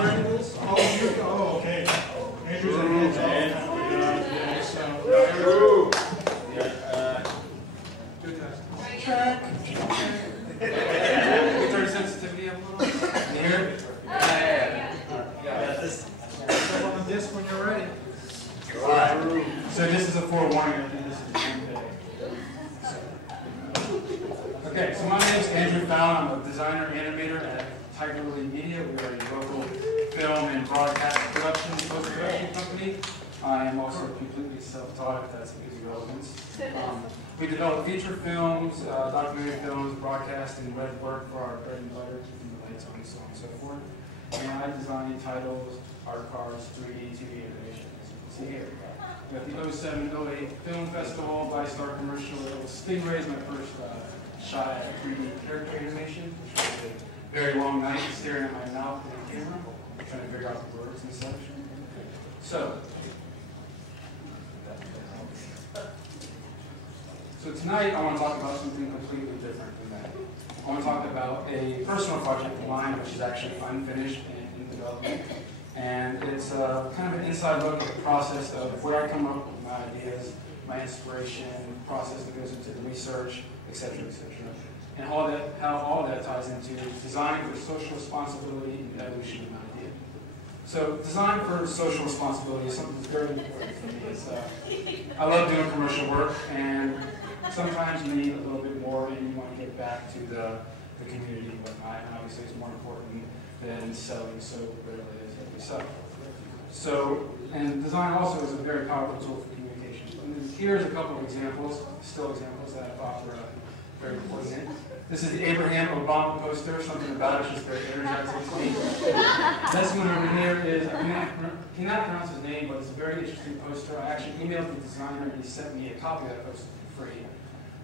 triangles. Oh, okay. Andrew's on hands off. Check. Turn sensitivity up a little. Here. Yeah. Step on the disc when you're ready. Alright. So this is a forewarning. I think this is the same day. Okay, so my name is Andrew Fallon. I'm a designer animator at Tiger Lily Media. We are a local film and broadcast production post-production company. I am also completely self-taught, if that's any relevance. We develop feature films, documentary films, broadcast, and web work for our bread and butter, keeping the lights on, and so on and so forth. And I design titles, art cards, 3D, TV animation, as you can see here. We got the 07-08 Film Festival, By-Star commercial. Stingray is my first shot at 3D character animation, which was a very long night staring at my mouth in the camera, trying to figure out the words and such. So tonight I want to talk about something completely different than that. I want to talk about a personal project of mine, which is actually unfinished and in development. And it's kind of an inside look at the process of where I come up with my ideas, my inspiration, process that goes into the research, etc., and how all that ties into design for social responsibility and evolution of an idea. So design for social responsibility is something that's very important for me. I love doing commercial work, and sometimes you need a little bit more and you want to get back to the community and whatnot, and obviously it's more important than selling soap or whatever it is that we sell. So, and design also is a very powerful tool for communication. And here's a couple of examples, still examples that I thought were very important. This is the Abraham Obama poster, something about it just very energizing to me. This one over here is, I cannot pronounce his name, but it's a very interesting poster. I actually emailed the designer and he sent me a copy of that poster for free,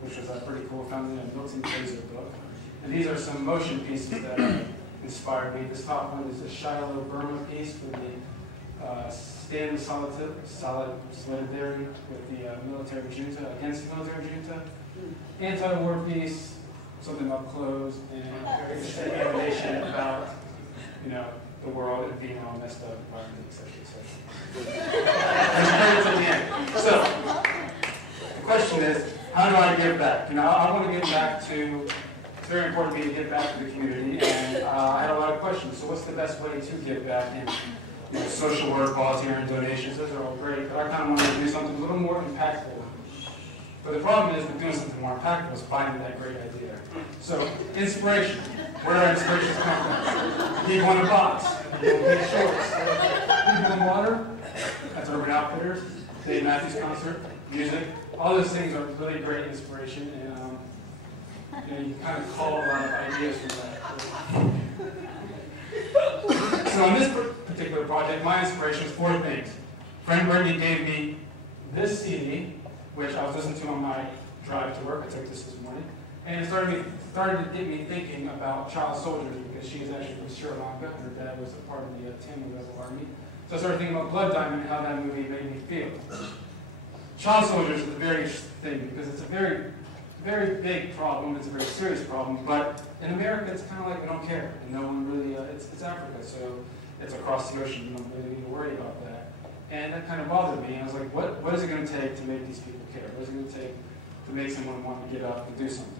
which was pretty cool. Found it in a Milton Fraser book. And these are some motion pieces that inspired me. This top one is a Shiloh Burma piece for the stand solidarity with the military junta, against the military junta. Anti-war piece, something up close, and very interesting animation about, you know, the world and being all messed up, environment, etc., etc. So, the question is, how do I give back? You know, I want to give back to, it's very important for me to give back to the community, and I had a lot of questions. So what's the best way to give back? And, you know, social work, volunteering, donations, those are all great, but I kind of wanted to do something a little more impactful. But the problem is with doing something more impactful is finding that great idea. So, inspiration. Where do inspirations come from? People in a box, people in big shorts, people in water, that's Urban Outfitters, Dave Matthews Concert, music. All those things are really great inspiration, and you know, you can kind of call a lot of ideas from that. So on this particular project, my inspiration is 4 things. Friend Brittany gave me this CD, which I was listening to on my drive to work. I took this morning. And it started to get me thinking about child soldiers, because she is actually from Sri Lanka. Her dad was a part of the Tamil Rebel Army. So I started thinking about Blood Diamond and how that movie made me feel. Child soldiers is a very interesting thing, because it's a very, very big problem. It's a very serious problem. But in America, it's kind of like we don't care. And no one really, it's Africa, so it's across the ocean. You don't really need to worry about that. And that kind of bothered me. And I was like, what is it going to take to make these people care? What is it going to take to make someone want to get up and do something?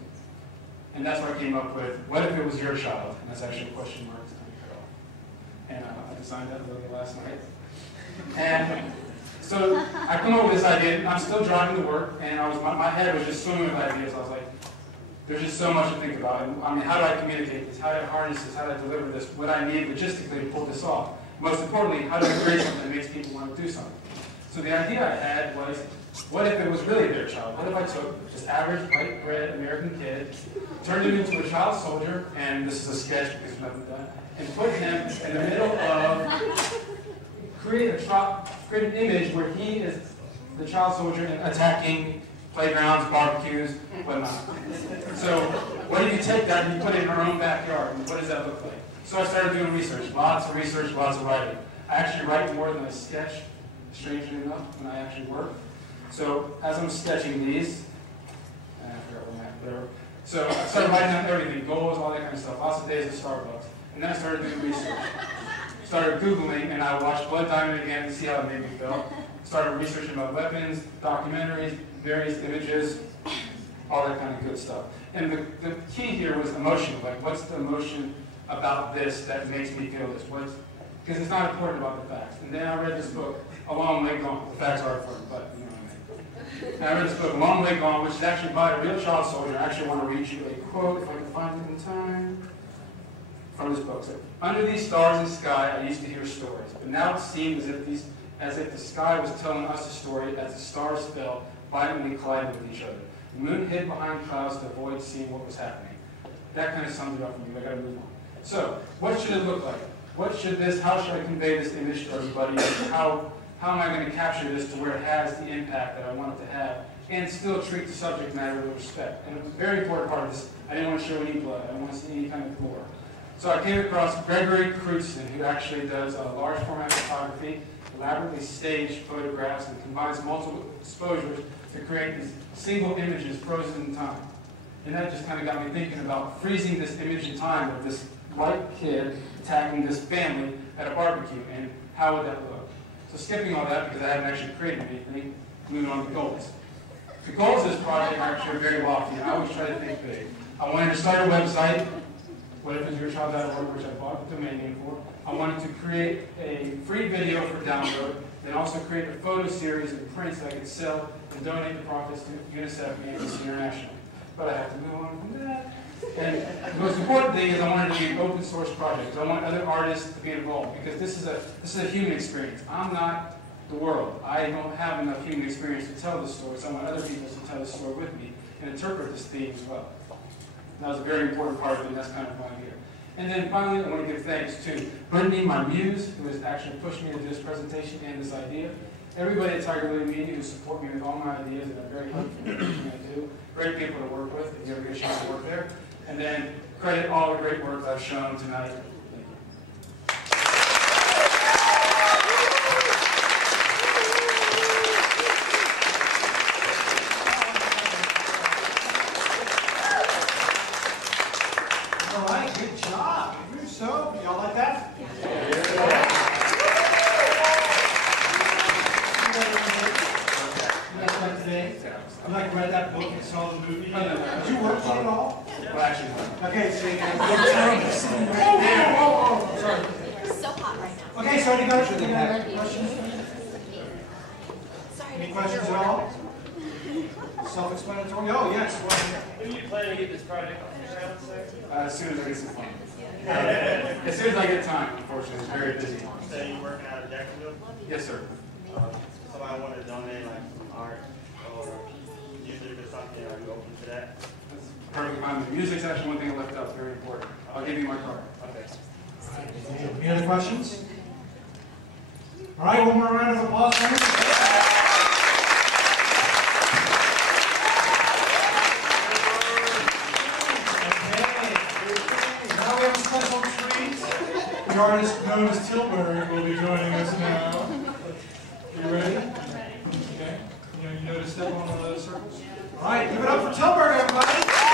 And that's where I came up with, what if it was your child? And that's actually a question mark to kind of cut off. And I designed that literally last night. And so I come up with this idea. I'm still driving to work, and my head was just swimming with ideas. I was like, there's just so much to think about. And, I mean, how do I communicate this? How do I harness this? How do I deliver this? What I need logistically to pull this off? Most importantly, how do I create something that makes people want to do something? So the idea I had was, what if it was really their child? What if I took just average, white bread American kid, turned him into a child soldier, and this is a sketch because there's nothing done, and put him in the middle of, create an image where he is the child soldier and attacking playgrounds, barbecues, whatnot. So what if you take that and you put it in our own backyard, and what does that look like? So I started doing research, lots of writing. I actually write more than I sketch, strangely enough, when I actually work. So as I'm sketching these, I forgot whatever. So I started writing down everything, goals, all that kind of stuff, lots of days at Starbucks. And then I started doing research. started Googling, and I watched Blood Diamond again to see how it made me feel. Started researching about weapons, documentaries, various images, all that kind of good stuff. And the key here was emotion. Like, what's the emotion about this that makes me feel this? Because it's not important about the facts. And then I read this book, A Long Way Gone. The facts are important, but you know what I mean. And I read this book, A Long Way Gone, which is actually by a real child soldier. I actually want to read you a quote, if I can find it in time, from this book. So, under these stars and sky, I used to hear stories, but now it seemed as if the sky was telling us a story as the stars fell, violently colliding with each other. The moon hid behind clouds to avoid seeing what was happening. That kind of sums it up for me. I got to move on. So, what should it look like? How should I convey this image to everybody? How am I going to capture this to where it has the impact that I want it to have, and still treat the subject matter with respect? And a very important part of this, I didn't want to show any blood. I didn't want to see any kind of gore. So I came across Gregory Crutzen, who actually does large format photography, elaborately staged photographs, and combines multiple exposures to create these single images frozen in time. And that just kind of got me thinking about freezing this image in time of this white kid attacking this family at a barbecue, and how would that look? So skipping all that, because I haven't actually created anything, moving on to goals. The goals of this project actually are very lofty, and I always try to think big. I wanted to start a website, whatifisyourchild.org, which I bought the domain name for. I wanted to create a free video for download, then also create a photo series of prints that I could sell and donate the profits to UNICEF and Amnesty International. But I have to move on from that. And the most important thing is I wanted it to be an open source project. I want other artists to be involved, because this is a human experience. I'm not the world. I don't have enough human experience to tell this story, so I want other people to tell this story with me and interpret this theme as well. That was a very important part of it, and that's kind of why I'm here. And then finally, I want to give thanks to Brittany, my muse, who has actually pushed me to do this presentation and this idea. Everybody at Tiger Lily Media who support me with all my ideas and are very helpful in everything I do. Great people to work with, if you ever get a chance to work there. And then credit all the great work I've shown tonight. Thank you. All right, good job. So, y'all like that? You like read that book and saw the movie? Did you work on it all? Well, actually, Okay, so you oh, sorry. It's so hot right now. Okay, so any questions? Any questions at all? Self-explanatory? Oh, yes. When are you planning to get this project off your ground, sir? as soon as I get some fun. As soon as I get time, unfortunately. It's very busy. So you're working out of Jacksonville? Yes, sir. Somebody wanted to donate like some art or music or something. Are you open to that? That's perfectly fine. The music's actually one thing I left out. Very important. I'll give you my card. Okay. Any other questions? All right, one more round of applause for him. The artist known as Tilbury will be joining us now. You ready? Okay. You know to step on the circles? All right, give it up for Tilbury, everybody.